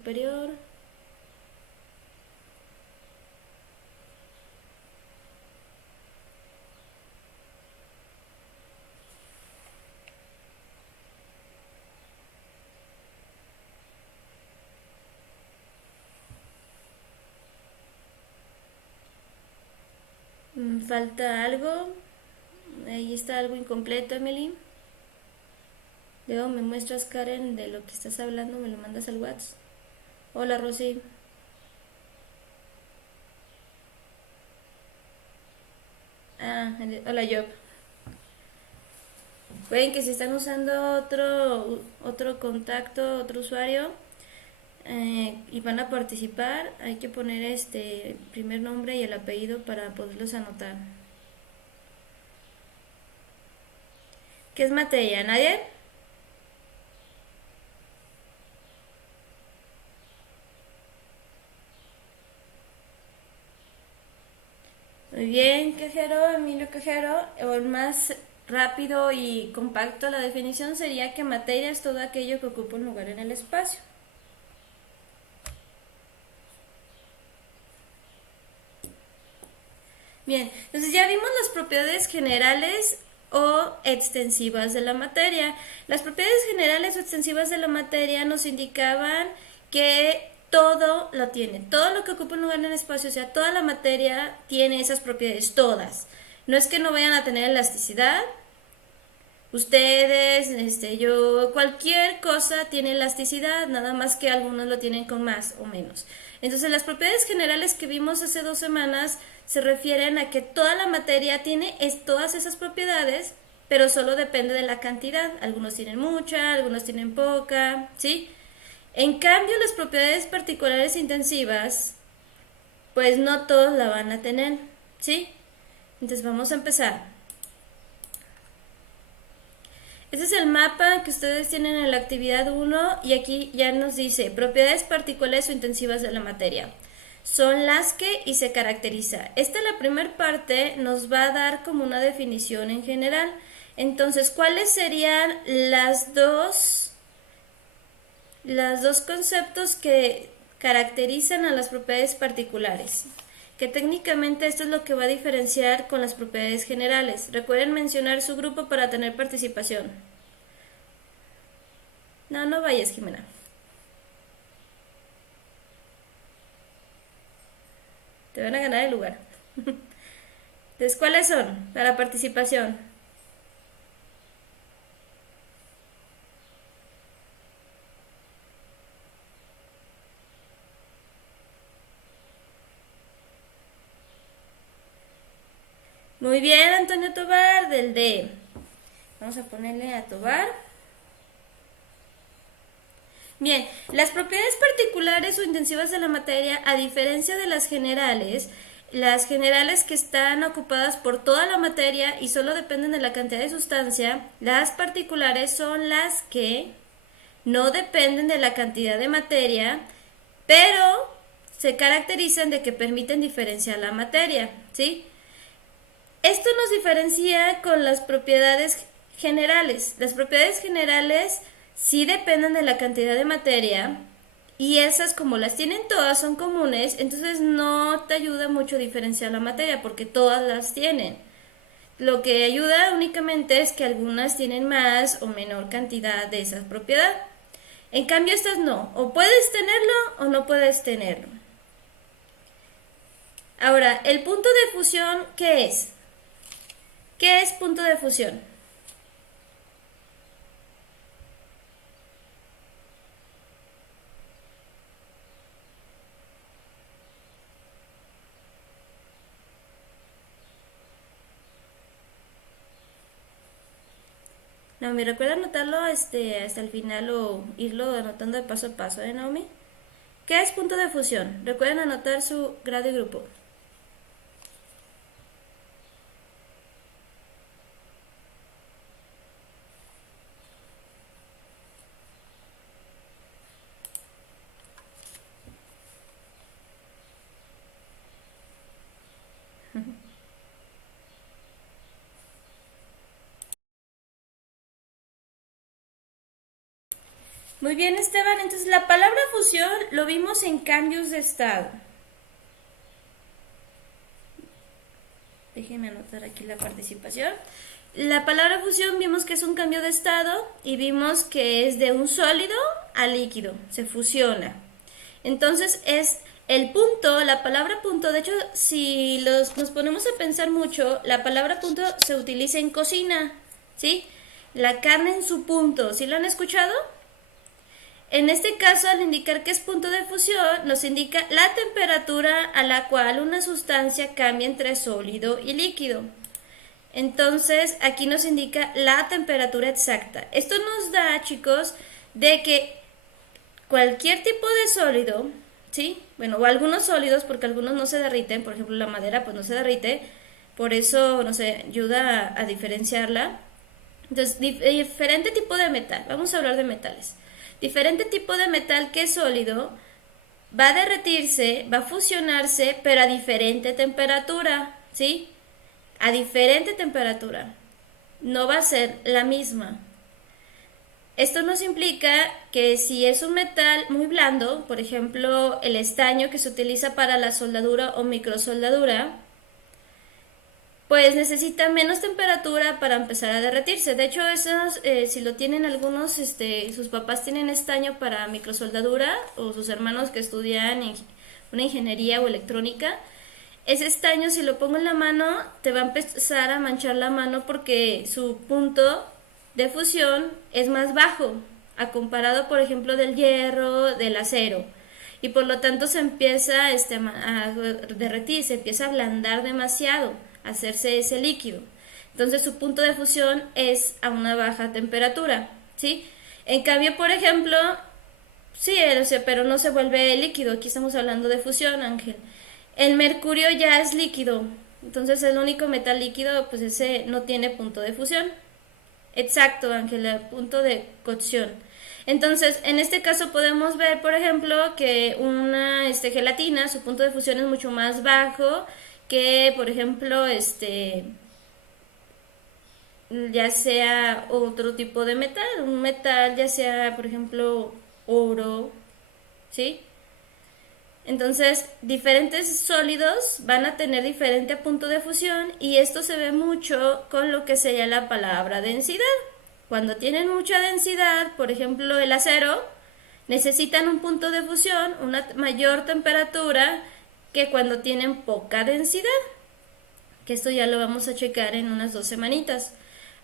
superior. Falta algo. Ahí está algo incompleto, Emily. Luego me muestras, Karen, de lo que estás hablando, me lo mandas al WhatsApp. Hola, Rosy. Hola, Job. Pueden que si están usando otro contacto, otro usuario, y van a participar, hay que poner este primer nombre y el apellido para poderlos anotar. ¿Qué es materia? ¿Nadie? Muy bien, Cajero, Emilio Cajero. O el más rápido y compacto, la definición sería que materia es todo aquello que ocupa un lugar en el espacio. Bien, entonces ya vimos las propiedades generales o extensivas de la materia. Las propiedades generales o extensivas de la materia nos indicaban que todo lo tiene, todo lo que ocupa un lugar en el espacio, o sea, toda la materia tiene esas propiedades, todas. No es que no vayan a tener elasticidad, ustedes, yo, cualquier cosa tiene elasticidad, nada más que algunos lo tienen con más o menos. Entonces, las propiedades generales que vimos hace 2 semanas se refieren a que toda la materia tiene todas esas propiedades, pero solo depende de la cantidad. Algunos tienen mucha, algunos tienen poca, ¿sí? En cambio, las propiedades particulares intensivas, pues no todos la van a tener, ¿sí? Entonces, vamos a empezar. Este es el mapa que ustedes tienen en la actividad 1 y aquí ya nos dice propiedades particulares o intensivas de la materia. Son las que y se caracteriza. Esta, la primera parte, nos va a dar como una definición en general. Entonces, ¿cuáles serían las dos conceptos que caracterizan a las propiedades particulares? Que técnicamente esto es lo que va a diferenciar con las propiedades generales. Recuerden mencionar su grupo para tener participación. No, no vayas, Jimena. Te van a ganar el lugar. Entonces, ¿cuáles son para participación? Muy bien, Antonio Tobar, del D. Vamos a ponerle a Tobar. Bien, las propiedades particulares o intensivas de la materia, a diferencia de las generales que están ocupadas por toda la materia y solo dependen de la cantidad de sustancia, las particulares son las que no dependen de la cantidad de materia, pero se caracterizan de que permiten diferenciar la materia, ¿sí? Esto nos diferencia con las propiedades generales. Las propiedades generales sí dependen de la cantidad de materia y esas, como las tienen todas, son comunes, entonces no te ayuda mucho a diferenciar la materia porque todas las tienen. Lo que ayuda únicamente es que algunas tienen más o menor cantidad de esa propiedad. En cambio, estas no. O puedes tenerlo o no puedes tenerlo. Ahora, el punto de fusión, ¿qué es? ¿Qué es punto de fusión? Naomi, recuerda anotarlo hasta el final o irlo anotando de paso a paso, Naomi? ¿Qué es punto de fusión? Recuerden anotar su grado y grupo. Muy bien, Esteban. Entonces, la palabra fusión lo vimos en cambios de estado. Déjenme anotar aquí la participación. La palabra fusión vimos que es un cambio de estado y vimos que es de un sólido a líquido, se fusiona. Entonces es el punto, la palabra punto, de hecho si nos ponemos a pensar mucho, la palabra punto se utiliza en cocina, ¿sí? La carne en su punto, ¿sí lo han escuchado? En este caso, al indicar que es punto de fusión, nos indica la temperatura a la cual una sustancia cambia entre sólido y líquido. Entonces, aquí nos indica la temperatura exacta. Esto nos da, chicos, de que cualquier tipo de sólido, ¿sí? Bueno, o algunos sólidos, porque algunos no se derriten, por ejemplo, la madera pues no se derrite, por eso nos ayuda a diferenciarla. Entonces, diferente tipo de metal, vamos a hablar de metales. Diferente tipo de metal que es sólido va a derretirse, va a fusionarse, pero a diferente temperatura, ¿sí? A diferente temperatura. No va a ser la misma. Esto nos implica que si es un metal muy blando, por ejemplo, el estaño que se utiliza para la soldadura o microsoldadura, pues necesita menos temperatura para empezar a derretirse. De hecho, esos, si lo tienen algunos, sus papás tienen estaño para microsoldadura o sus hermanos que estudian una ingeniería o electrónica, ese estaño si lo pongo en la mano te va a empezar a manchar la mano porque su punto de fusión es más bajo a comparado, por ejemplo, del hierro, del acero. Y por lo tanto se empieza a derretir, se empieza a ablandar demasiado, a hacerse ese líquido. Entonces su punto de fusión es a una baja temperatura, ¿sí? En cambio, por ejemplo, sí, pero no se vuelve líquido. Aquí estamos hablando de fusión, Ángel. El mercurio ya es líquido, entonces el único metal líquido, pues ese no tiene punto de fusión. Exacto, Ángela, punto de cocción. Entonces, en este caso podemos ver, por ejemplo, que una gelatina, su punto de fusión es mucho más bajo que, por ejemplo, ya sea otro tipo de metal, un metal ya sea, por ejemplo, oro, ¿sí? Entonces, diferentes sólidos van a tener diferente punto de fusión y esto se ve mucho con lo que sería la palabra densidad. Cuando tienen mucha densidad, por ejemplo el acero, necesitan un punto de fusión, una mayor temperatura que cuando tienen poca densidad. Que esto ya lo vamos a checar en unas 2 semanitas.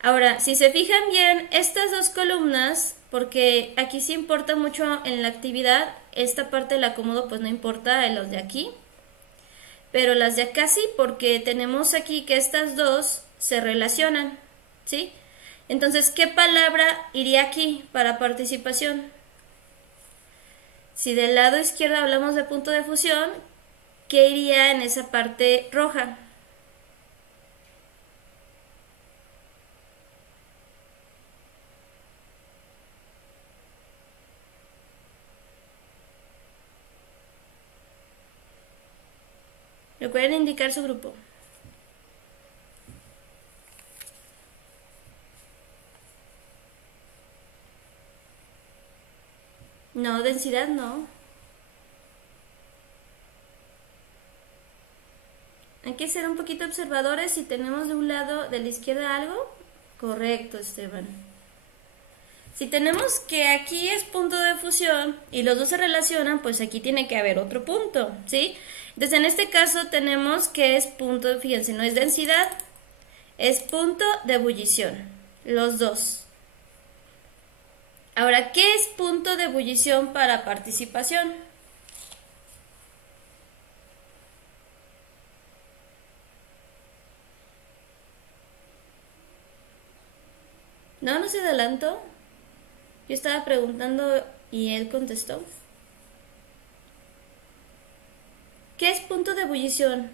Ahora, si se fijan bien, estas dos columnas, porque aquí sí importa mucho en la actividad, esta parte del acomodo pues no importa en los de aquí, pero las de acá sí, porque tenemos aquí que estas dos se relacionan, ¿sí? Entonces, ¿qué palabra iría aquí para participación? Si del lado izquierdo hablamos de punto de fusión, ¿qué iría en esa parte roja? Recuerden indicar su grupo. No, densidad no. Hay que ser un poquito observadores si tenemos de un lado de la izquierda algo. Correcto, Esteban. Si tenemos que aquí es punto de fusión y los dos se relacionan, pues aquí tiene que haber otro punto, ¿sí? Entonces en este caso tenemos que es punto, fíjense, no es densidad, es punto de ebullición, los dos. Ahora, ¿qué es punto de ebullición para participación? No se adelantó. Yo estaba preguntando y él contestó. ¿Qué es punto de ebullición?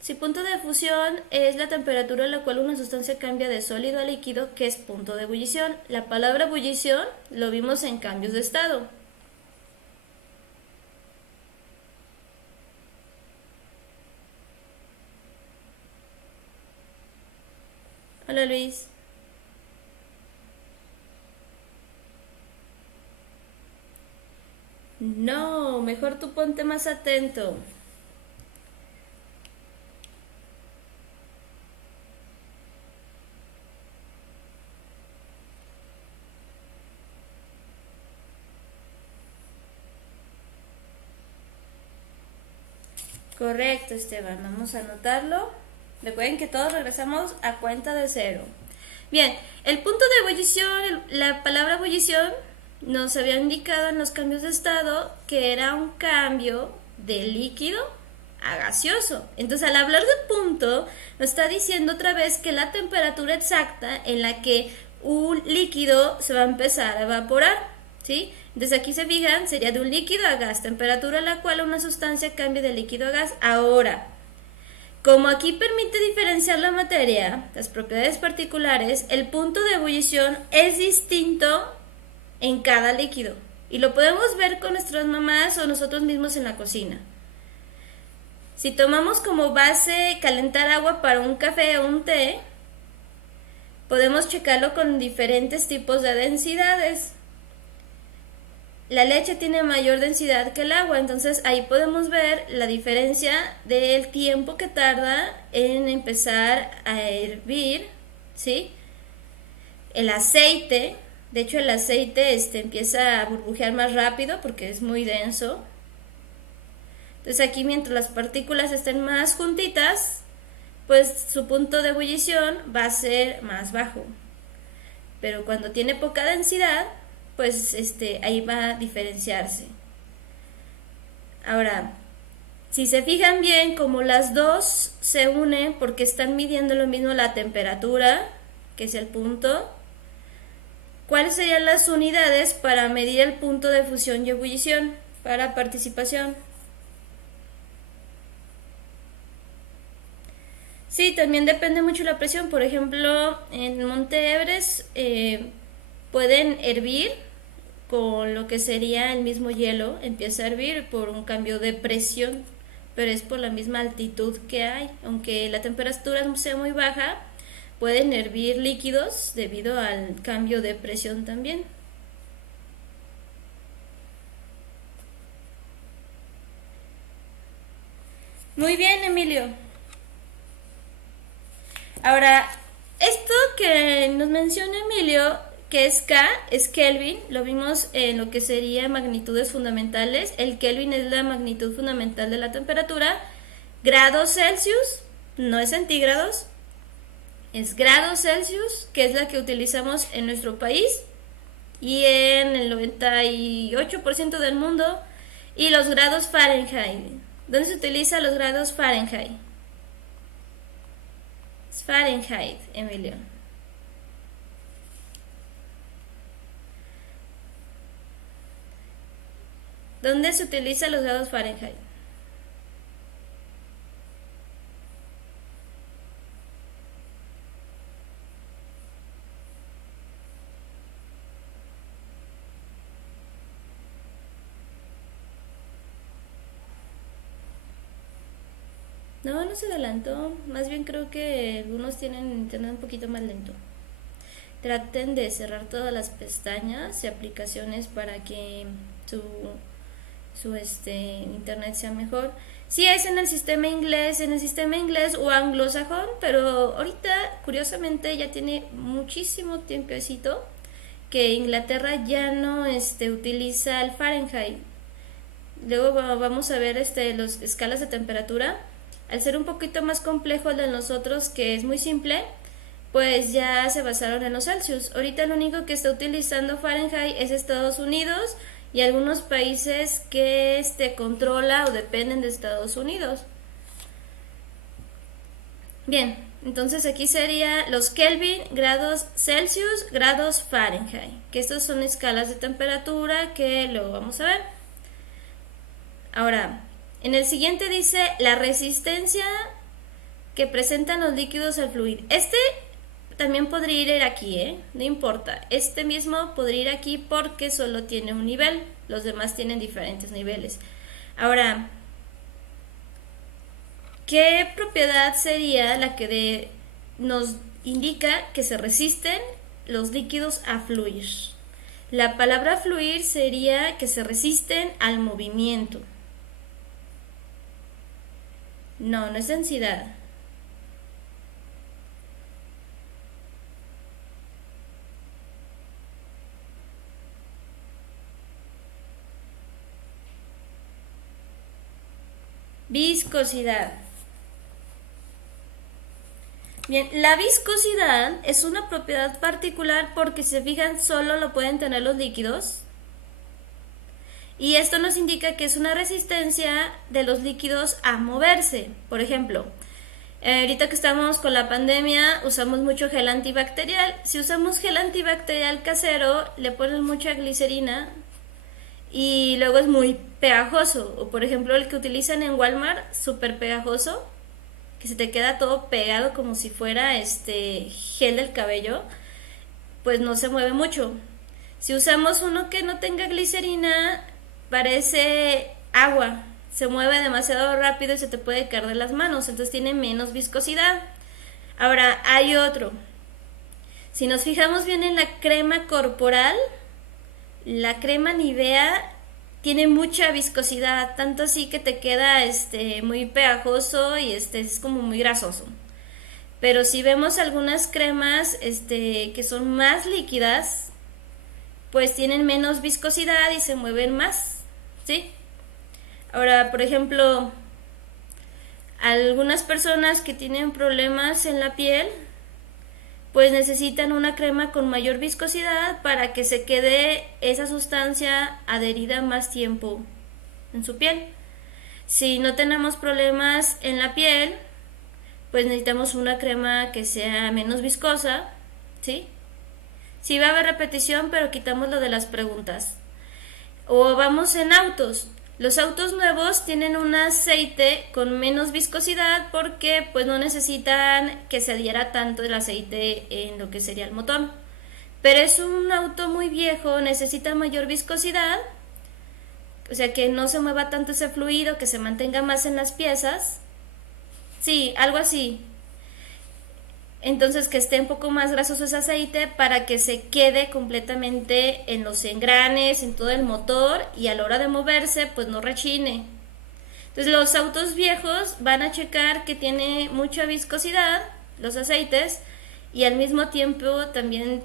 Si punto de fusión es la temperatura a la cual una sustancia cambia de sólido a líquido, ¿qué es punto de ebullición? La palabra ebullición lo vimos en cambios de estado. Hola Luis. No, mejor tú ponte más atento. Correcto, Esteban. Vamos a anotarlo. Recuerden que todos regresamos a cuenta de cero. Bien, el punto de ebullición, la palabra ebullición nos había indicado en los cambios de estado que era un cambio de líquido a gaseoso. Entonces, al hablar de punto, nos está diciendo otra vez que la temperatura exacta en la que un líquido se va a empezar a evaporar, ¿sí? Entonces aquí se fijan, sería de un líquido a gas, temperatura a la cual una sustancia cambia de líquido a gas. Ahora, como aquí permite diferenciar la materia, las propiedades particulares, el punto de ebullición es distinto en cada líquido. Y lo podemos ver con nuestras mamás o nosotros mismos en la cocina. Si tomamos como base calentar agua para un café o un té, podemos checarlo con diferentes tipos de densidades. La leche tiene mayor densidad que el agua, entonces ahí podemos ver la diferencia del tiempo que tarda en empezar a hervir, ¿sí? El aceite, de hecho el aceite empieza a burbujear más rápido porque es muy denso. Entonces aquí mientras las partículas estén más juntitas, pues su punto de ebullición va a ser más bajo. Pero cuando tiene poca densidad, pues ahí va a diferenciarse. Ahora, si se fijan bien, como las dos se unen porque están midiendo lo mismo la temperatura, que es el punto, ¿cuáles serían las unidades para medir el punto de fusión y ebullición para participación? Sí, también depende mucho la presión. Por ejemplo, en Monte Everest pueden hervir con lo que sería el mismo hielo, empieza a hervir por un cambio de presión, pero es por la misma altitud que hay. Aunque la temperatura sea muy baja, pueden hervir líquidos debido al cambio de presión también. Muy bien, Emilio. Ahora, esto que nos menciona Emilio, que es K, es Kelvin, lo vimos en lo que sería magnitudes fundamentales. El Kelvin es la magnitud fundamental de la temperatura. Grados Celsius, no es centígrados, es grados Celsius, que es la que utilizamos en nuestro país y en el 98% del mundo. Y los grados Fahrenheit. ¿Dónde se utiliza los grados Fahrenheit? Fahrenheit, Emilio. ¿Dónde se utilizan los grados Fahrenheit? No, no se adelantó. Más bien creo que algunos tienen internet un poquito más lento. Traten de cerrar todas las pestañas y aplicaciones para que su internet sea mejor. Sí es en el sistema inglés o anglosajón, pero ahorita curiosamente ya tiene muchísimo tiempecito que Inglaterra ya no utiliza el Fahrenheit. Luego vamos a ver las escalas de temperatura. Al ser un poquito más complejo el de nosotros, que es muy simple, pues ya se basaron en los Celsius. Ahorita lo único que está utilizando Fahrenheit es Estados Unidos y algunos países que controla o dependen de Estados Unidos. Bien, entonces aquí sería los Kelvin, grados Celsius, grados Fahrenheit, que estos son escalas de temperatura que luego vamos a ver. Ahora, en el siguiente dice la resistencia que presentan los líquidos al fluir. También podría ir aquí, no importa. Este mismo podría ir aquí porque solo tiene un nivel. Los demás tienen diferentes niveles. Ahora, ¿qué propiedad sería la que nos indica que se resisten los líquidos a fluir? La palabra fluir sería que se resisten al movimiento. No, no es densidad. Viscosidad. Bien, la viscosidad es una propiedad particular porque si se fijan solo lo pueden tener los líquidos. Y esto nos indica que es una resistencia de los líquidos a moverse. Por ejemplo, ahorita que estamos con la pandemia usamos mucho gel antibacterial. Si usamos gel antibacterial casero, le ponen mucha glicerina y luego es muy pegajoso. O por ejemplo el que utilizan en Walmart, súper pegajoso, que se te queda todo pegado como si fuera gel del cabello, pues no se mueve mucho. Si usamos uno que no tenga glicerina, parece agua, se mueve demasiado rápido y se te puede caer de las manos, entonces tiene menos viscosidad. Ahora hay otro. Si nos fijamos bien en la crema corporal, la crema Nivea tiene mucha viscosidad, tanto así que te queda muy pegajoso y es como muy grasoso. Pero si vemos algunas cremas que son más líquidas, pues tienen menos viscosidad y se mueven más, ¿sí? Ahora, por ejemplo, algunas personas que tienen problemas en la piel, pues necesitan una crema con mayor viscosidad para que se quede esa sustancia adherida más tiempo en su piel. Si no tenemos problemas en la piel, pues necesitamos una crema que sea menos viscosa, ¿sí? Sí va a haber repetición, pero quitamos lo de las preguntas. O vamos en autos. Los autos nuevos tienen un aceite con menos viscosidad porque pues no necesitan que se adhiera tanto el aceite en lo que sería el motor. Pero es un auto muy viejo, necesita mayor viscosidad, o sea que no se mueva tanto ese fluido, que se mantenga más en las piezas. Sí, algo así. Entonces que esté un poco más grasoso ese aceite para que se quede completamente en los engranes, en todo el motor y a la hora de moverse pues no rechine. Entonces los autos viejos van a checar que tiene mucha viscosidad los aceites y al mismo tiempo también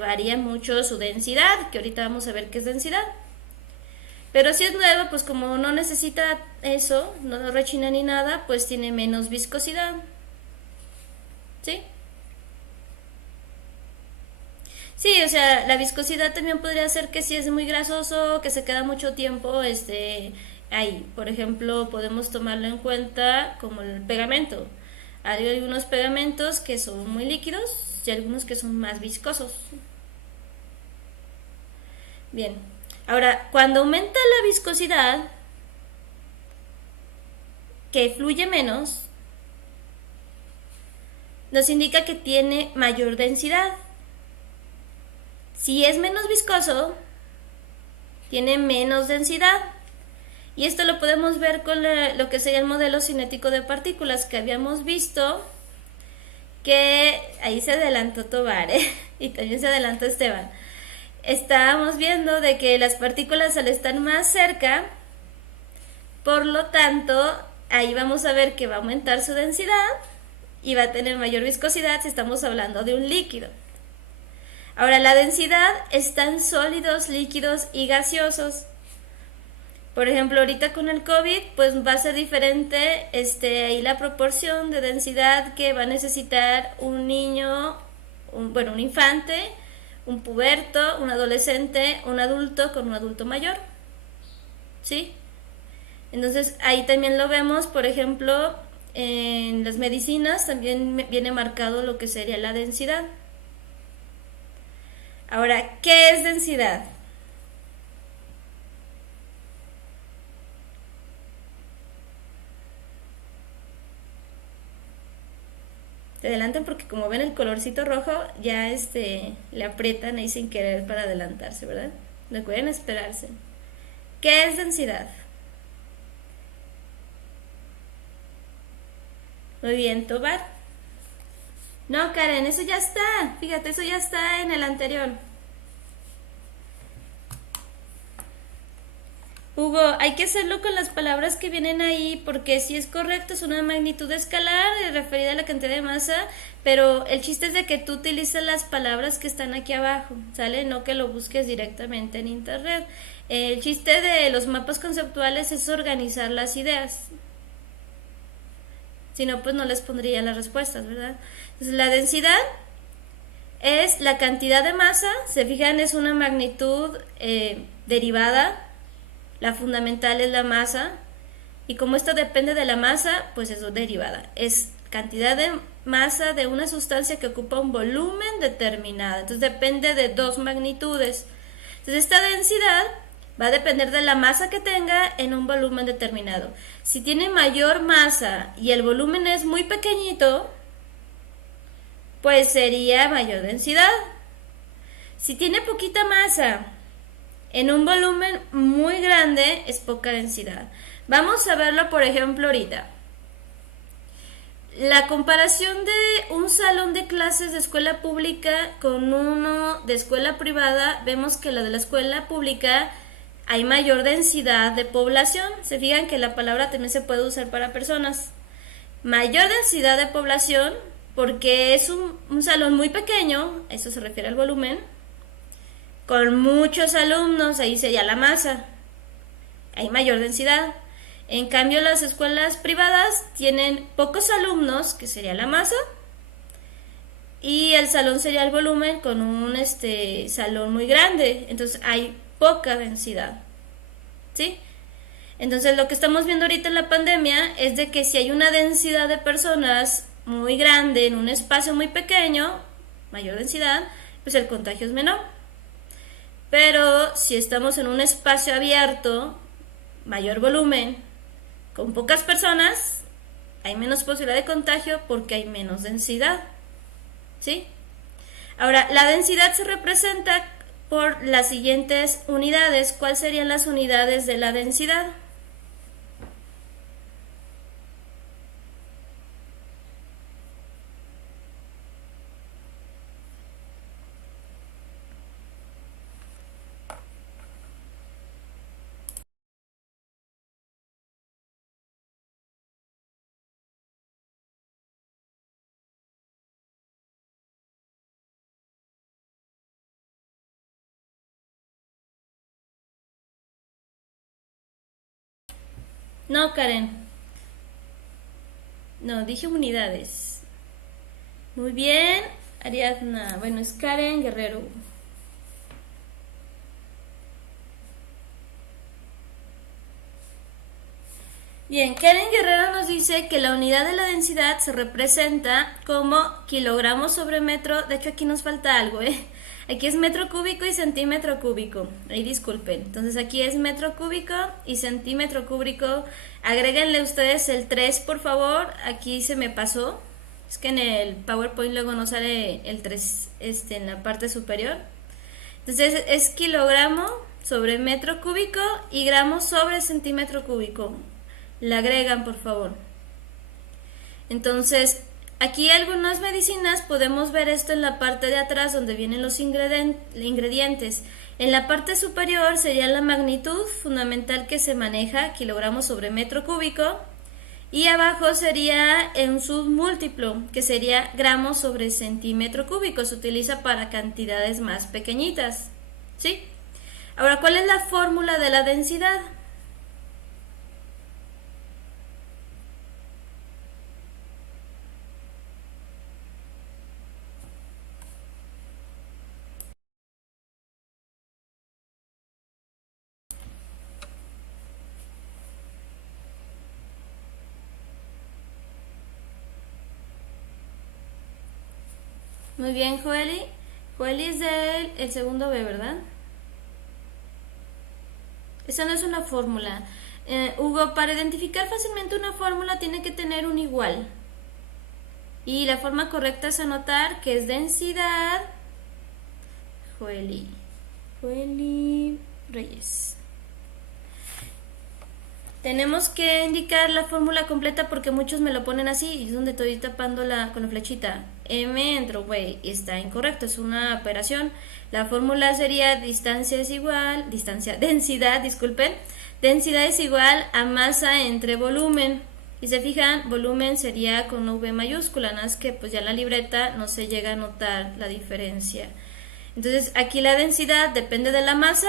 varía mucho su densidad, que ahorita vamos a ver qué es densidad. Pero si es nuevo, pues como no necesita eso, no rechina ni nada, pues tiene menos viscosidad. ¿Sí? Sí, o sea, la viscosidad también podría ser que si es muy grasoso, que se queda mucho tiempo, ahí. Por ejemplo, podemos tomarlo en cuenta como el pegamento. Hay algunos pegamentos que son muy líquidos y algunos que son más viscosos. Bien, ahora, cuando aumenta la viscosidad, que fluye menos, nos indica que tiene mayor densidad. Si es menos viscoso, tiene menos densidad. Y esto lo podemos ver con lo que sería el modelo cinético de partículas que habíamos visto, que ahí se adelantó Tobar, y también se adelantó Esteban. Estábamos viendo de que las partículas al estar más cerca, por lo tanto, ahí vamos a ver que va a aumentar su densidad y va a tener mayor viscosidad si estamos hablando de un líquido. Ahora, la densidad está en sólidos, líquidos y gaseosos. Por ejemplo, ahorita con el COVID, pues va a ser diferente ahí la proporción de densidad que va a necesitar un niño, un infante, un puberto, un adolescente, un adulto con un adulto mayor. ¿Sí? Entonces, ahí también lo vemos, por ejemplo, en las medicinas también viene marcado lo que sería la densidad. Ahora, ¿qué es densidad? Se adelantan porque como ven el colorcito rojo, ya le aprietan ahí sin querer para adelantarse, ¿verdad? Recuerden esperarse. ¿Qué es densidad? Muy bien, Tobar. No, Karen, eso ya está. Fíjate, eso ya está en el anterior. Hugo, hay que hacerlo con las palabras que vienen ahí, porque si es correcto es una magnitud escalar referida a la cantidad de masa, pero el chiste es de que tú utilices las palabras que están aquí abajo, ¿sale? No que lo busques directamente en internet. El chiste de los mapas conceptuales es organizar las ideas. Si no, pues no les pondría las respuestas, ¿verdad? Entonces, la densidad es la cantidad de masa, se fijan, es una magnitud derivada. La fundamental es la masa, y como esto depende de la masa, pues es derivada. Es cantidad de masa de una sustancia que ocupa un volumen determinado. Entonces depende de dos magnitudes. Entonces esta densidad va a depender de la masa que tenga en un volumen determinado. Si tiene mayor masa y el volumen es muy pequeñito, pues sería mayor densidad. Si tiene poquita masa en un volumen muy grande, es poca densidad. Vamos a verlo, por ejemplo, ahorita. La comparación de un salón de clases de escuela pública con uno de escuela privada, vemos que la de la escuela pública hay mayor densidad de población. Se fijan que la palabra también se puede usar para personas. Mayor densidad de población porque es un salón muy pequeño, eso se refiere al volumen, con muchos alumnos, ahí sería la masa, hay mayor densidad. En cambio, las escuelas privadas tienen pocos alumnos, que sería la masa, y el salón sería el volumen con un salón muy grande, entonces hay poca densidad, ¿sí? Entonces lo que estamos viendo ahorita en la pandemia es de que si hay una densidad de personas muy grande en un espacio muy pequeño, mayor densidad, pues el contagio es menor. Pero si estamos en un espacio abierto, mayor volumen, con pocas personas, hay menos posibilidad de contagio porque hay menos densidad, ¿sí? Ahora, la densidad se representa por las siguientes unidades. ¿Cuáles serían las unidades de la densidad? No, Karen. No, dije unidades. Muy bien, Ariadna. Bueno, es Karen Guerrero. Bien, Karen Guerrero nos dice que la unidad de la densidad se representa como kilogramos sobre metro. De hecho, aquí nos falta algo, ¿eh? Aquí es metro cúbico y centímetro cúbico. Ahí disculpen. Entonces aquí es metro cúbico y centímetro cúbico. Agréguenle ustedes el 3, por favor. Aquí se me pasó. Es que en el PowerPoint luego no sale el 3 en la parte superior. Entonces es kilogramo sobre metro cúbico y gramos sobre centímetro cúbico. Le agregan, por favor. Entonces, aquí algunas medicinas podemos ver esto en la parte de atrás donde vienen los ingredientes. En la parte superior sería la magnitud fundamental que se maneja, kilogramos sobre metro cúbico, y abajo sería un submúltiplo, que sería gramos sobre centímetro cúbico. Se utiliza para cantidades más pequeñitas, ¿sí? Ahora, ¿cuál es la fórmula de la densidad? Muy bien, Joeli. Joeli es el segundo B, ¿verdad? Esa no es una fórmula. Hugo, para identificar fácilmente una fórmula tiene que tener un igual. Y la forma correcta es anotar que es densidad. Joeli Reyes. Tenemos que indicar la fórmula completa porque muchos me lo ponen así y es donde estoy tapando con la flechita. M entre güey, está incorrecto, es una operación. La fórmula sería densidad, disculpen, Densidad es igual a masa entre volumen. Y se fijan, volumen sería con V mayúscula, nada más que pues ya en la libreta no se llega a notar la diferencia. Entonces aquí la densidad depende de la masa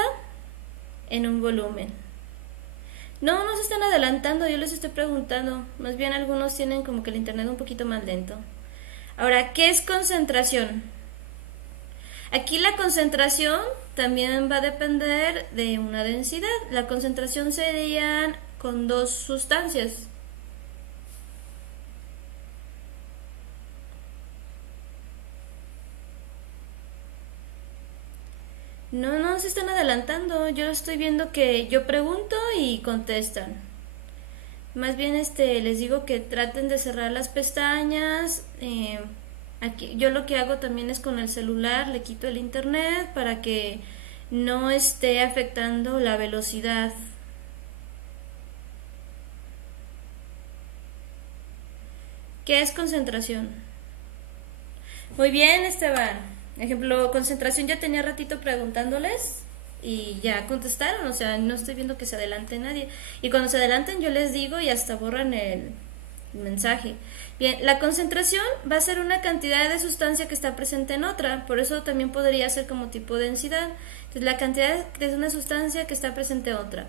en un volumen. No, no se están adelantando, yo les estoy preguntando. Más bien algunos tienen como que el internet un poquito más lento. Ahora, ¿qué es concentración? Aquí la concentración también va a depender de una densidad. La concentración serían con dos sustancias. No, no se están adelantando. Yo estoy viendo que yo pregunto y contestan. Más bien les digo que traten de cerrar las pestañas. Aquí, yo lo que hago también es con el celular, le quito el internet para que no esté afectando la velocidad. ¿Qué es concentración? Muy bien, Esteban. Ejemplo, concentración ya tenía ratito preguntándoles y ya contestaron, o sea, no estoy viendo que se adelante nadie. Y cuando se adelanten yo les digo y hasta borran el mensaje. Bien, la concentración va a ser una cantidad de sustancia que está presente en otra, por eso también podría ser como tipo densidad. Entonces, la cantidad de una sustancia que está presente en otra.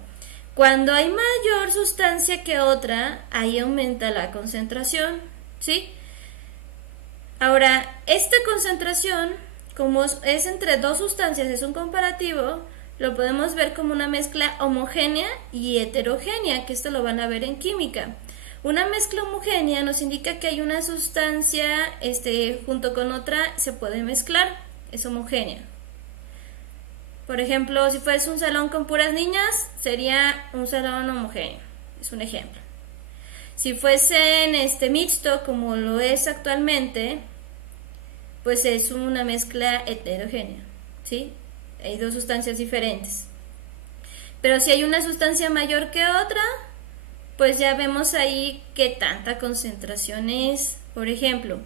Cuando hay mayor sustancia que otra, ahí aumenta la concentración, ¿sí? Ahora, esta concentración, como es entre dos sustancias, es un comparativo, lo podemos ver como una mezcla homogénea y heterogénea, que esto lo van a ver en química. Una mezcla homogénea nos indica que hay una sustancia junto con otra se puede mezclar, es homogénea. Por ejemplo, si fuese un salón con puras niñas, sería un salón homogéneo, es un ejemplo. Si fuesen mixto, como lo es actualmente, pues es una mezcla heterogénea, ¿sí? Hay dos sustancias diferentes. Pero si hay una sustancia mayor que otra, pues ya vemos ahí qué tanta concentración es. Por ejemplo,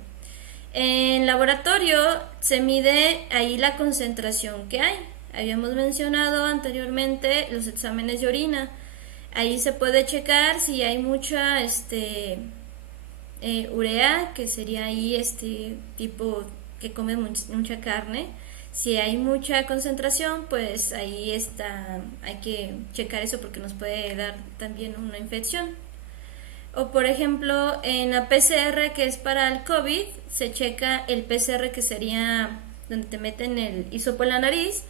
en laboratorio se mide ahí la concentración que hay. Habíamos mencionado anteriormente los exámenes de orina. Ahí se puede checar si hay mucha urea, que sería ahí tipo que come mucha carne. Si hay mucha concentración, pues ahí hay que checar eso porque nos puede dar también una infección. O por ejemplo, en la PCR, que es para el COVID, se checa el PCR, que sería donde te meten el hisopo en la nariz,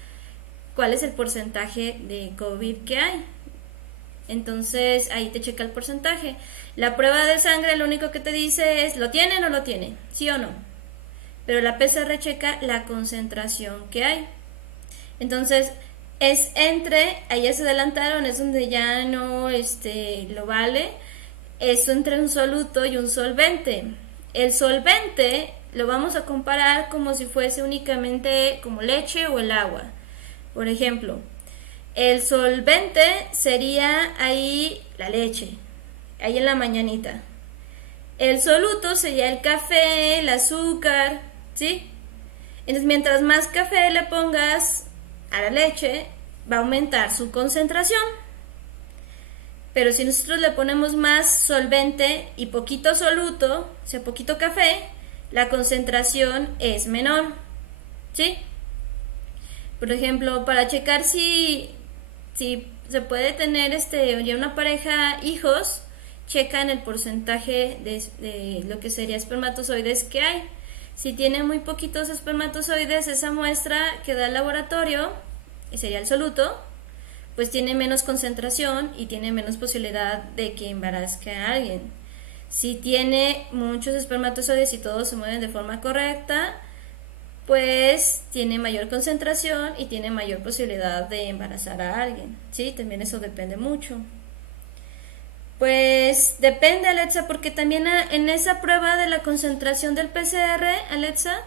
cuál es el porcentaje de COVID que hay. Entonces ahí te checa el porcentaje. La prueba de sangre lo único que te dice es ¿lo tiene o no lo tiene? ¿Sí o no? Pero la PCR checa la concentración que hay. Entonces ahí ya se adelantaron, es donde ya no lo vale, eso entre un soluto y un solvente. El solvente lo vamos a comparar como si fuese únicamente como leche o el agua. Por ejemplo, el solvente sería ahí la leche, ahí en la mañanita. El soluto sería el café, el azúcar, ¿sí? Entonces, mientras más café le pongas a la leche, va a aumentar su concentración. Pero si nosotros le ponemos más solvente y poquito soluto, o sea, poquito café, la concentración es menor, ¿sí? Por ejemplo, para checar si se puede tener ya una pareja hijos, checan el porcentaje de lo que sería espermatozoides que hay. Si tiene muy poquitos espermatozoides, esa muestra que da el laboratorio, y sería el soluto, pues tiene menos concentración y tiene menos posibilidad de que embarazque a alguien. Si tiene muchos espermatozoides y todos se mueven de forma correcta, pues tiene mayor concentración y tiene mayor posibilidad de embarazar a alguien, ¿sí? También eso depende mucho. Pues depende, Alexa, porque también en esa prueba de la concentración del PCR, Alexa,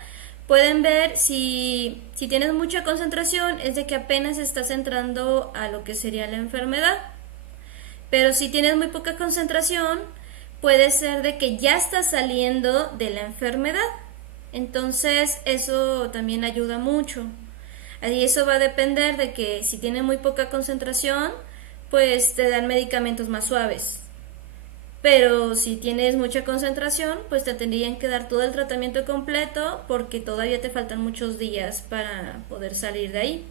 pueden ver si tienes mucha concentración, es de que apenas estás entrando a lo que sería la enfermedad. Pero si tienes muy poca concentración, puede ser de que ya estás saliendo de la enfermedad. Entonces eso también ayuda mucho. Y eso va a depender de que si tiene muy poca concentración, pues te dan medicamentos más suaves. Pero si tienes mucha concentración, pues te tendrían que dar todo el tratamiento completo porque todavía te faltan muchos días para poder salir de ahí.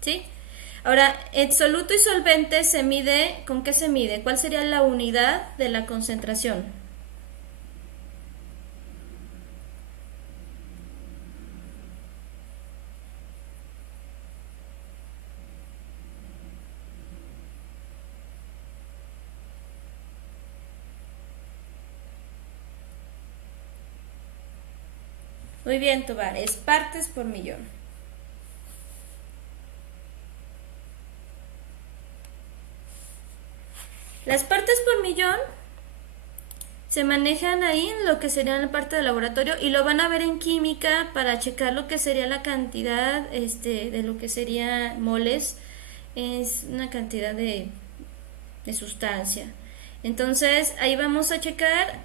¿Sí? Ahora, el soluto y solvente se mide, ¿con qué se mide? ¿Cuál sería la unidad de la concentración? Muy bien, Tobar, es partes por millón. Las partes por millón se manejan ahí en lo que sería la parte del laboratorio y lo van a ver en química para checar lo que sería la cantidad de lo que sería moles. Es una cantidad de sustancia. Entonces ahí vamos a checar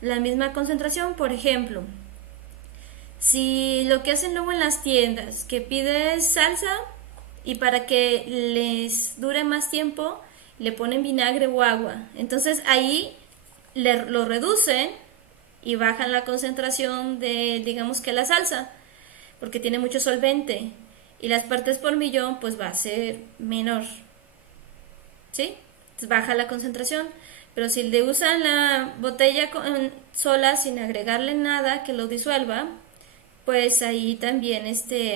la misma concentración. Por ejemplo, si lo que hacen luego en las tiendas, que pides salsa y para que les dure más tiempo le ponen vinagre o agua, entonces ahí lo reducen y bajan la concentración de, digamos que la salsa, porque tiene mucho solvente y las partes por millón pues va a ser menor, ¿sí? Entonces baja la concentración. Pero si le usan la botella sola sin agregarle nada que lo disuelva, pues ahí también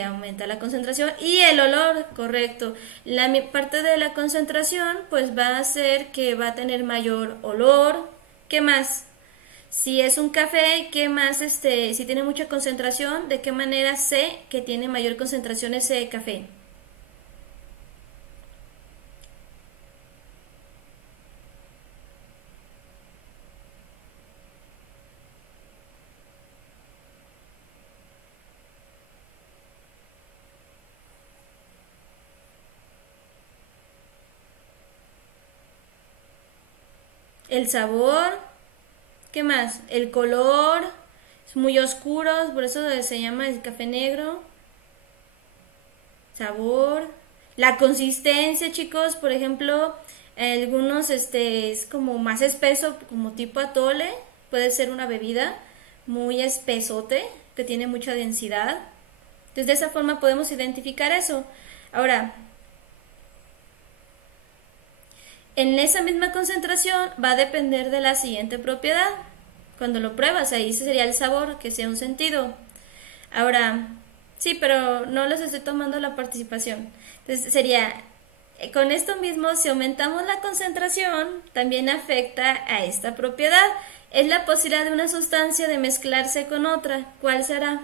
aumenta la concentración y el olor, correcto. La parte de la concentración pues va a hacer que va a tener mayor olor. ¿Qué más? Si es un café, ¿qué más? Si tiene mucha concentración, ¿de qué manera sé que tiene mayor concentración ese café? El sabor, ¿qué más? El color, es muy oscuro, por eso se llama el café negro. Sabor, la consistencia, chicos, por ejemplo, algunos es como más espeso, como tipo atole, puede ser una bebida muy espesote, que tiene mucha densidad. Entonces, de esa forma podemos identificar eso. Ahora, en esa misma concentración va a depender de la siguiente propiedad. Cuando lo pruebas, ahí sería el sabor, que sea un sentido. Ahora, sí, pero no les estoy tomando la participación. Entonces sería, con esto mismo, si aumentamos la concentración, también afecta a esta propiedad. Es la posibilidad de una sustancia de mezclarse con otra. ¿Cuál será?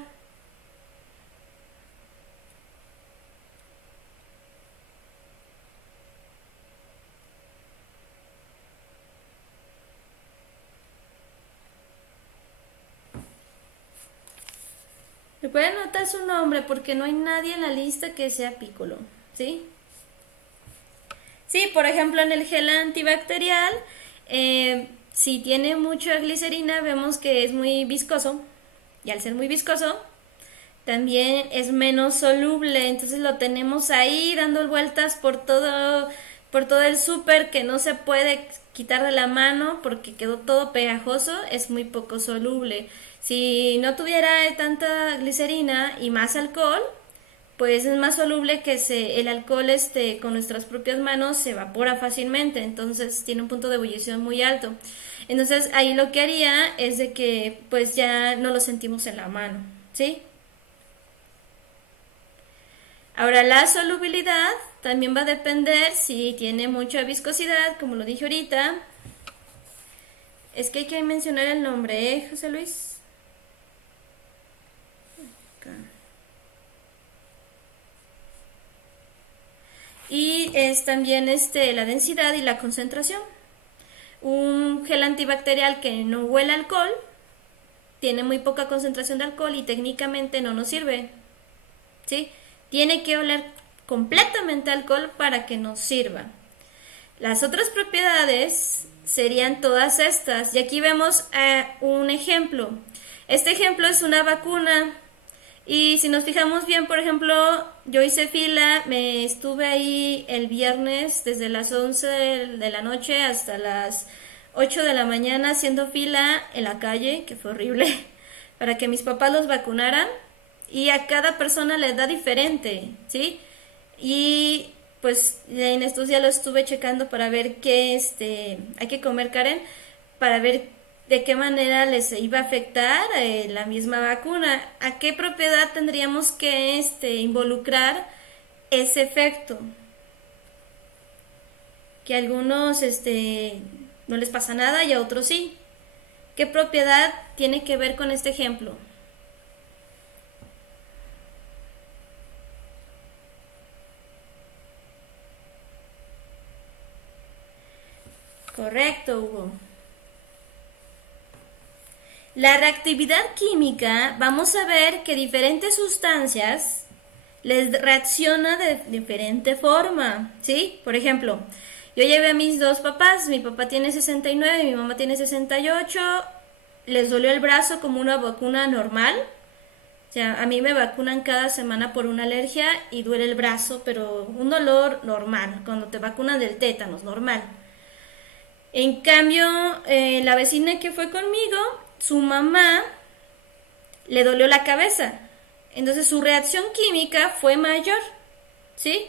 Me pueden anotar su nombre porque no hay nadie en la lista que sea pícolo, ¿sí? Sí, por ejemplo, en el gel antibacterial, si tiene mucha glicerina, vemos que es muy viscoso. Y al ser muy viscoso, también es menos soluble. Entonces lo tenemos ahí dando vueltas por todo el súper que no se puede quitar de la mano porque quedó todo pegajoso. Es muy poco soluble. Si no tuviera tanta glicerina y más alcohol, pues es más soluble que el alcohol con nuestras propias manos se evapora fácilmente, entonces tiene un punto de ebullición muy alto. Entonces ahí lo que haría es de que pues ya no lo sentimos en la mano, ¿sí? Ahora la solubilidad también va a depender si tiene mucha viscosidad, como lo dije ahorita. Es que hay que mencionar el nombre, José Luis? Y es también la densidad y la concentración. Un gel antibacterial que no huele a alcohol tiene muy poca concentración de alcohol y técnicamente no nos sirve, ¿sí? Tiene que oler completamente a alcohol para que nos sirva. Las otras propiedades serían todas estas y aquí vemos un ejemplo. Este ejemplo es una vacuna. Y si nos fijamos bien, por ejemplo, yo hice fila, me estuve ahí el viernes desde las 11 de la noche hasta las 8 de la mañana haciendo fila en la calle, que fue horrible, para que mis papás los vacunaran. Y a cada persona le da diferente, ¿sí? Y pues en estos días lo estuve checando para ver qué hay que comer, Karen, para ver de qué manera les iba a afectar la misma vacuna, a qué propiedad tendríamos que involucrar ese efecto, que a algunos no les pasa nada y a otros sí. ¿Qué propiedad tiene que ver con este ejemplo? Correcto, Hugo. La reactividad química, vamos a ver que diferentes sustancias les reacciona de diferente forma, ¿sí? Por ejemplo, yo llevé a mis dos papás, mi papá tiene 69 y mi mamá tiene 68, les dolió el brazo como una vacuna normal, o sea, a mí me vacunan cada semana por una alergia y duele el brazo, pero un dolor normal, cuando te vacunan del tétanos, normal. En cambio, la vecina que fue conmigo, su mamá le dolió la cabeza. Entonces su reacción química fue mayor, ¿sí?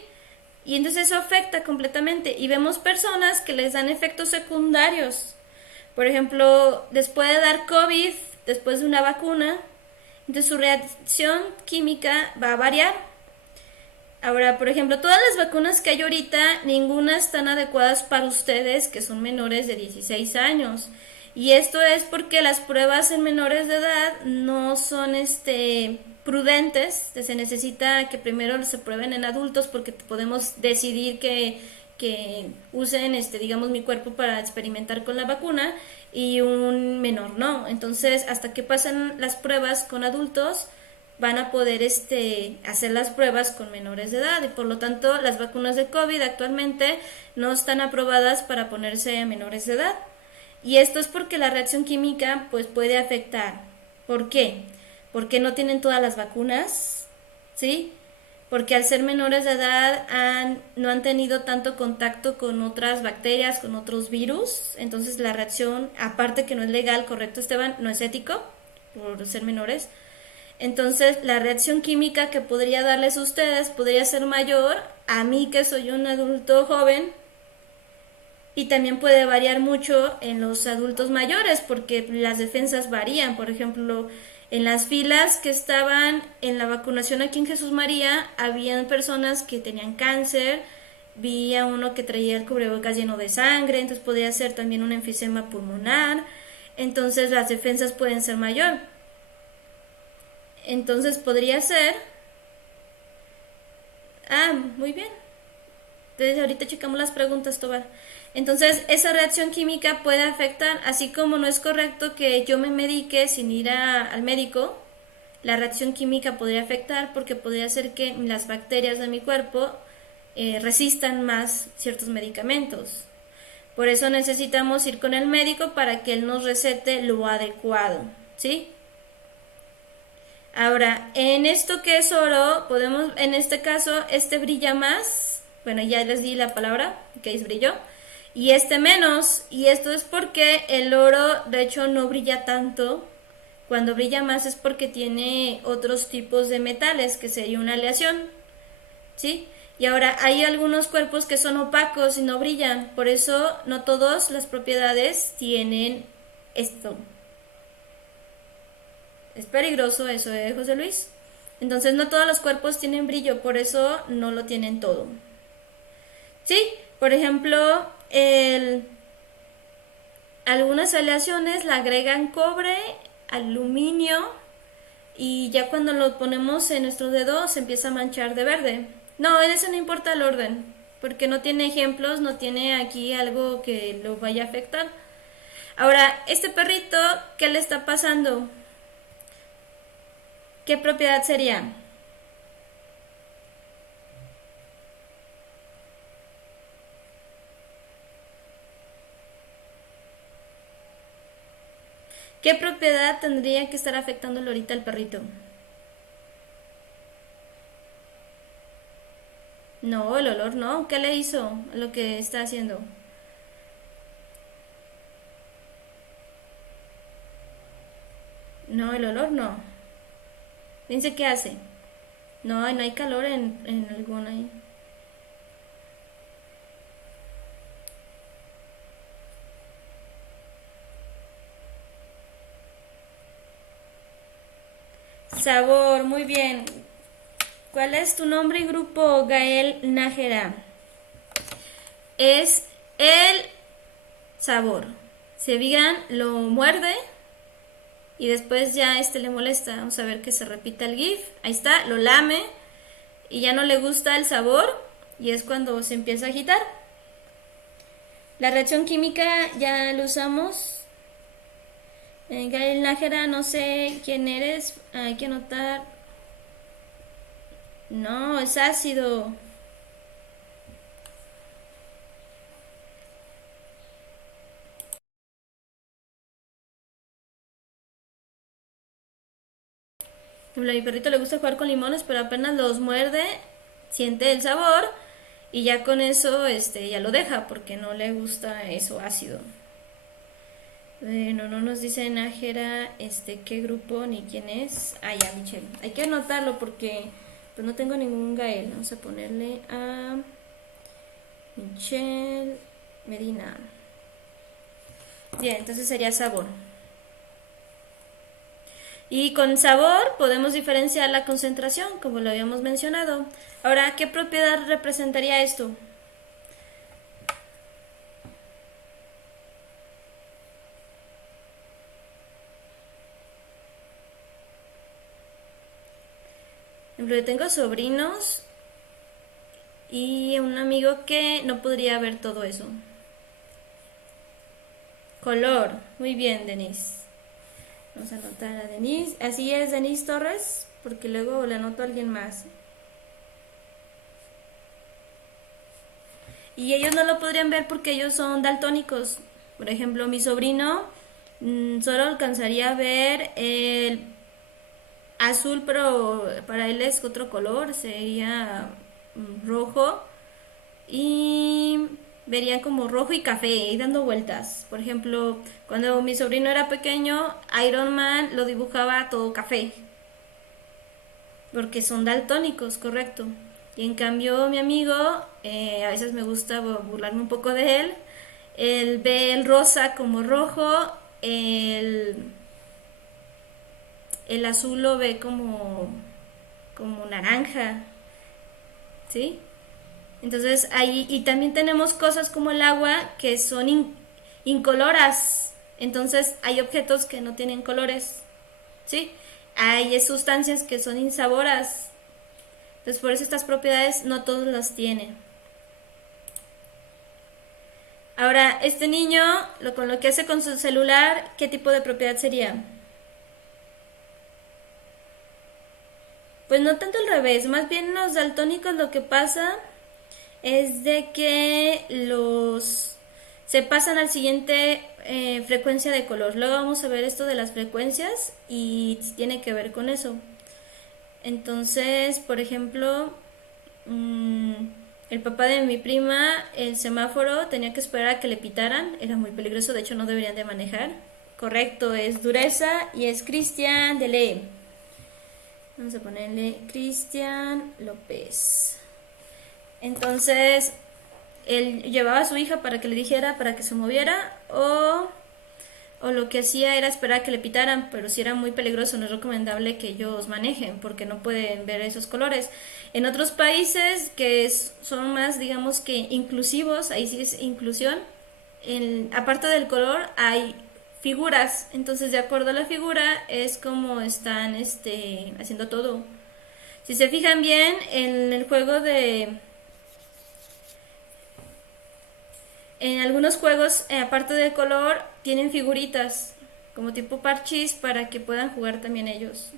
Y entonces eso afecta completamente. Y vemos personas que les dan efectos secundarios. Por ejemplo, después de dar COVID, después de una vacuna, entonces su reacción química va a variar. Ahora, por ejemplo, todas las vacunas que hay ahorita, ninguna están adecuadas para ustedes que son menores de 16 años. Y esto es porque las pruebas en menores de edad no son prudentes. Se necesita que primero se prueben en adultos porque podemos decidir que usen digamos mi cuerpo para experimentar con la vacuna y un menor no. Entonces, hasta que pasen las pruebas con adultos, van a poder hacer las pruebas con menores de edad y por lo tanto las vacunas de COVID actualmente no están aprobadas para ponerse a menores de edad. Y esto es porque la reacción química pues puede afectar. ¿Por qué? Porque no tienen todas las vacunas, ¿sí? Porque al ser menores de edad no han tenido tanto contacto con otras bacterias, con otros virus, entonces la reacción, aparte que no es legal, correcto Esteban, no es ético por ser menores, entonces la reacción química que podría darles a ustedes podría ser mayor a mí que soy un adulto joven y también puede variar mucho en los adultos mayores porque las defensas varían. Por ejemplo, en las filas que estaban en la vacunación aquí en Jesús María, habían personas que tenían cáncer, vi a uno que traía el cubrebocas lleno de sangre, entonces podría ser también un enfisema pulmonar, entonces las defensas pueden ser mayor. Entonces podría ser... Ah, muy bien. Entonces ahorita checamos las preguntas, Tobar. Entonces esa reacción química puede afectar, así como no es correcto que yo me medique sin ir al médico, la reacción química podría afectar porque podría hacer que las bacterias de mi cuerpo resistan más ciertos medicamentos. Por eso necesitamos ir con el médico para que él nos recete lo adecuado, ¿sí? Ahora, en esto que es oro, podemos, en este caso, brilla más. Bueno, ya les di la palabra, que es brillo. Y menos. Y esto es porque el oro, de hecho, no brilla tanto. Cuando brilla más es porque tiene otros tipos de metales, que sería una aleación. ¿Sí? Y ahora, hay algunos cuerpos que son opacos y no brillan. Por eso, no todas las propiedades tienen esto. Es peligroso eso, José Luis? Entonces no todos los cuerpos tienen brillo, por eso no lo tienen todo. Sí, por ejemplo, algunas aleaciones le agregan cobre, aluminio y ya cuando lo ponemos en nuestro dedo se empieza a manchar de verde. No, en eso no importa el orden, porque no tiene ejemplos, no tiene aquí algo que lo vaya a afectar. Ahora, este perrito, ¿qué le está pasando? ¿Qué propiedad sería? ¿Qué propiedad tendría que estar afectándolo ahorita al perrito? No, el olor no. ¿Qué le hizo a lo que está haciendo? No, el olor no. Dice qué hace. No, no hay calor en alguna ahí. Sabor, muy bien. ¿Cuál es tu nombre y grupo, Gael Nájera? Es el sabor. Si Vigan lo muerde y después ya le molesta. Vamos a ver que se repita el GIF. Ahí está, lo lame y ya no le gusta el sabor y es cuando se empieza a agitar. La reacción química ya lo usamos. Gael Nájera, no sé quién eres. Hay que anotar. No, es ácido. A mi perrito le gusta jugar con limones, pero apenas los muerde, siente el sabor y ya con eso ya lo deja porque no le gusta eso ácido. No nos dice Nájera qué grupo ni quién es. Ah, ya, Michelle. Hay que anotarlo porque pues no tengo ningún Gael. Vamos a ponerle a Michelle Medina. Bien, entonces sería sabor. Y con sabor podemos diferenciar la concentración, como lo habíamos mencionado. Ahora, ¿qué propiedad representaría esto? Por ejemplo, yo tengo sobrinos y un amigo que no podría ver todo eso. Color. Muy bien, Denise. Vamos a anotar a Denise. Así es, Denise Torres, porque luego le anoto a alguien más. Y ellos no lo podrían ver porque ellos son daltónicos. Por ejemplo, mi sobrino solo alcanzaría a ver el azul, pero para él es otro color, sería rojo. Y verían como rojo y café y dando vueltas. Por ejemplo, cuando mi sobrino era pequeño, Iron Man lo dibujaba todo café, porque son daltónicos, correcto. Y en cambio mi amigo, a veces me gusta burlarme un poco de él, él ve el rosa como rojo, el, el azul lo ve como naranja, ¿sí? Entonces ahí, y también tenemos cosas como el agua que son incoloras. Entonces hay objetos que no tienen colores, ¿sí? Hay sustancias que son insaboras. Entonces por eso estas propiedades no todos las tienen. Ahora, este niño, con lo que hace con su celular, ¿qué tipo de propiedad sería? Pues no tanto al revés, más bien los daltónicos lo que pasa es de que los se pasan al siguiente frecuencia de color. Luego vamos a ver esto de las frecuencias y tiene que ver con eso. Entonces, por ejemplo, el papá de mi prima, el semáforo tenía que esperar a que le pitaran, era muy peligroso, de hecho no deberían de manejar. Correcto, es Dureza y es Cristian Dele. Vamos a ponerle Cristian López. Entonces, él llevaba a su hija para que le dijera, para que se moviera, o lo que hacía era esperar a que le pitaran, pero si era muy peligroso, no es recomendable que ellos manejen, porque no pueden ver esos colores. En otros países que son más, digamos que inclusivos, ahí sí es inclusión, aparte del color hay figuras, entonces de acuerdo a la figura es como están haciendo todo. Si se fijan bien, en el juego en algunos juegos, aparte del color, tienen figuritas como tipo parchís para que puedan jugar también ellos.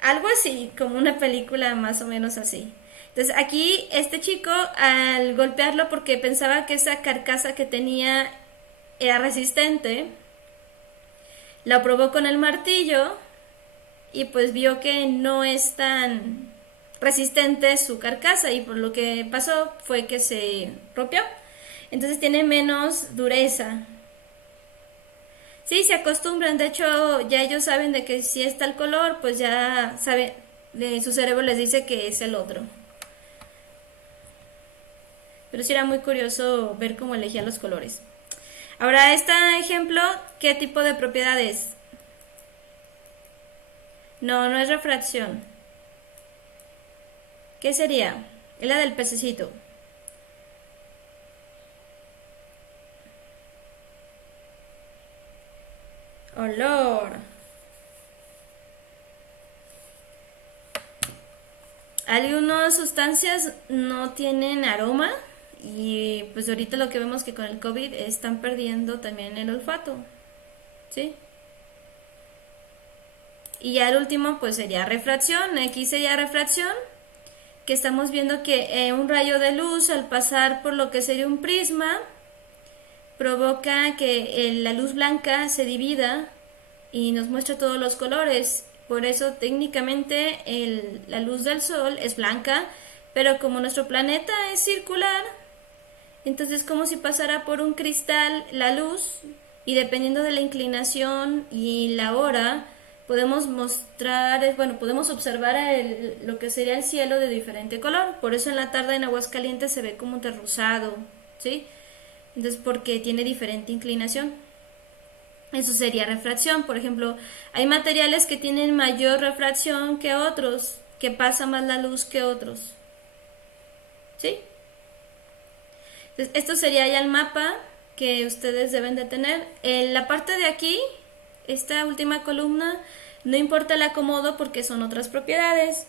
Algo así, como una película más o menos así. Entonces aquí este chico, al golpearlo porque pensaba que esa carcasa que tenía era resistente, lo probó con el martillo y pues vio que no es tan resistente su carcasa y por lo que pasó fue que se rompió. Entonces tiene menos dureza. Sí, se acostumbran, de hecho ya ellos saben de que si es tal color, pues ya sabe, su cerebro les dice que es el otro. Pero sí era muy curioso ver cómo elegían los colores. Ahora, este ejemplo, ¿qué tipo de propiedad es? No, no es refracción. ¿Qué sería? Es la del pececito. Olor. Algunas sustancias no tienen aroma y pues ahorita lo que vemos que con el COVID están perdiendo también el olfato, ¿sí? Y ya el último pues sería refracción. Aquí sería refracción, que estamos viendo que un rayo de luz al pasar por lo que sería un prisma provoca que la luz blanca se divida y nos muestra todos los colores. Por eso técnicamente la luz del sol es blanca, pero como nuestro planeta es circular, entonces es como si pasara por un cristal la luz y dependiendo de la inclinación y la hora podemos mostrar, bueno, podemos observar lo que sería el cielo de diferente color. Por eso en la tarde en Aguascalientes se ve como un rosado, ¿sí? Entonces porque tiene diferente inclinación. Eso sería refracción. Por ejemplo, hay materiales que tienen mayor refracción que otros, que pasa más la luz que otros. ¿Sí? Entonces, esto sería ya el mapa que ustedes deben de tener. En la parte de aquí, esta última columna, no importa el acomodo porque son otras propiedades.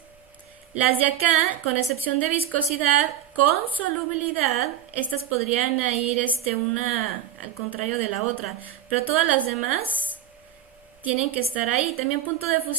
Las de acá, con excepción de viscosidad, con solubilidad, estas podrían ir una al contrario de la otra, pero todas las demás tienen que estar ahí. También punto de fusión